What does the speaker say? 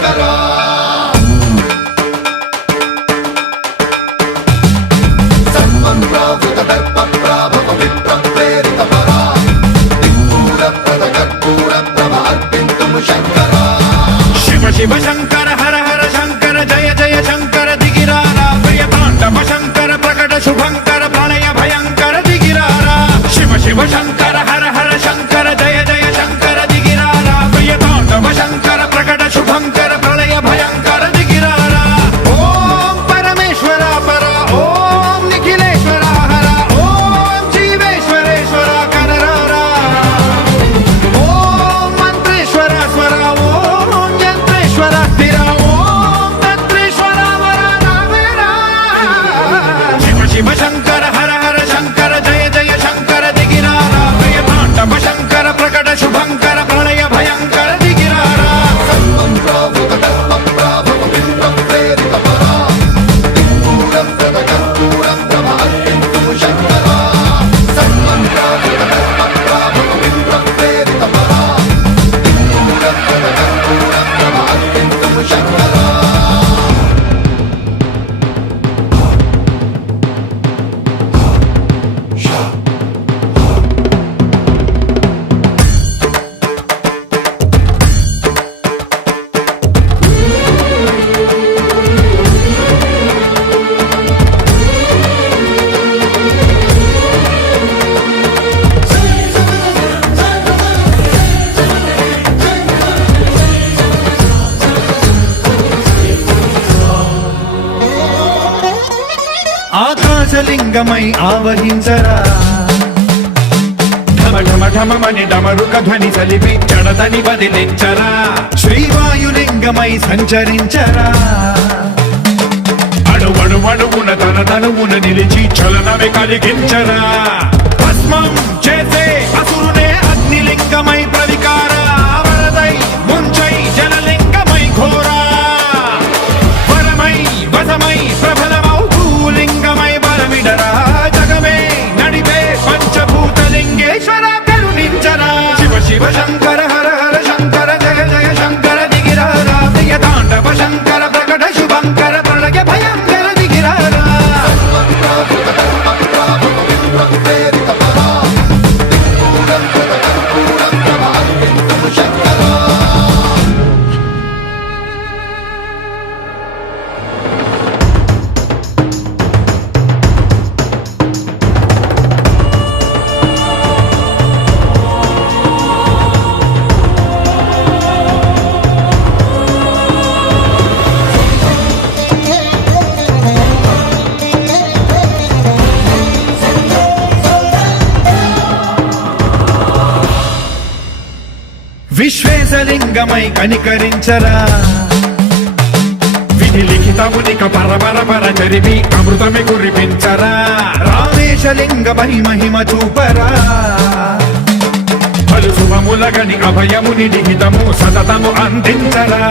శంకరా సన్మన్రావృత దర్ప ప్రాభవ విప్ర ప్రేరిత పరా దిక్పూర ప్రద కర్పూర ప్రభ అర్పింతుము శంకరా శివ శివ శంకర హర హర శంకర జయ జయ శంకర దిగిరారా ప్రియ తాండవ శంకర ప్రకట శుభంకర ప్రళయ భయంకర దిగిరారా శివ శివ శంకర హర హర శంకర జయ జయ శంకర దిగిరారా ప్రియ తాండవ శంకర ప్రకట శుభంకర ప్రళయ భయంకర దిగిరారా ఓం పరమేశ్వర పర ఓం నిఖిలేశ్వర హర ఓం జీవేశ్వరేశ్వర కరరారా ఓం మంత్రేశ్వర స్వర ఓం యంత్రేశ్వర స్థిర ఓం తంత్రేశ్వర వర నావేరా శివ శివ శంకర హర హర శంకర జయ జయ శంకర దిగిరారా ప్రియ తాండవ శంకర ప్రకట శుభంకర ప్రళయ భయంకర దిగిరారా సన్మన్రావృత దర్ప ప్రాభవ విప్ర ప్రేరిత పరా దిక్పూర ప్రద కర్పూర ప్రభ అర్పింతుము శంకరా సన్మన్రావృత దర్ప ప్రాభవ విప్ర ప్రేరిత పరా దిక్పూర ప్రద కర్పూర ప్రభ అర్పింతుము శంకరా ఆకాశలింగమై ఆవహించరా ఢమ ఢమ ఢమమని డమరుక ధ్వని సలిపి జడదని వదిలించరా శ్రీవాయులింగమై సంచరించరా అణువణువున తన తనువున నిలిచి చలనమే కలిగించరా భస్మం చేసే అసురునే అగ్నిలింగమై ప్రవికార వరదై ముంచై జలలింగమై ఘోరా వరమై వసమై ప్రబలమౌ భూలింగమై బలమిడరా జగమే నడిపే పంచభూతలింగేశ్వర కరుణించరా శివ శివ శంకర హర హర శంకర జయ జయ శంకర దిగిరారా ప్రియ తాండవ శంకర ప్రకట శుభంకర ప్రళయ భయంకర దిగిరారా సన్మన్రావృత దర్ప ప్రాభవ విప్ర ప్రేరిత పరా దిక్పూర ప్రద కర్పూర ప్రభ అర్పింతుము శంకరా విశ్వేశలింగమై కనికరించరా విధి లిఖితమునిక పరపర చరివి అమృతమి కురిపించరా రామేశలింగమై మహిమ చూపరా పలు శుభములగని అభయముని నిహితము సతతము అందించరా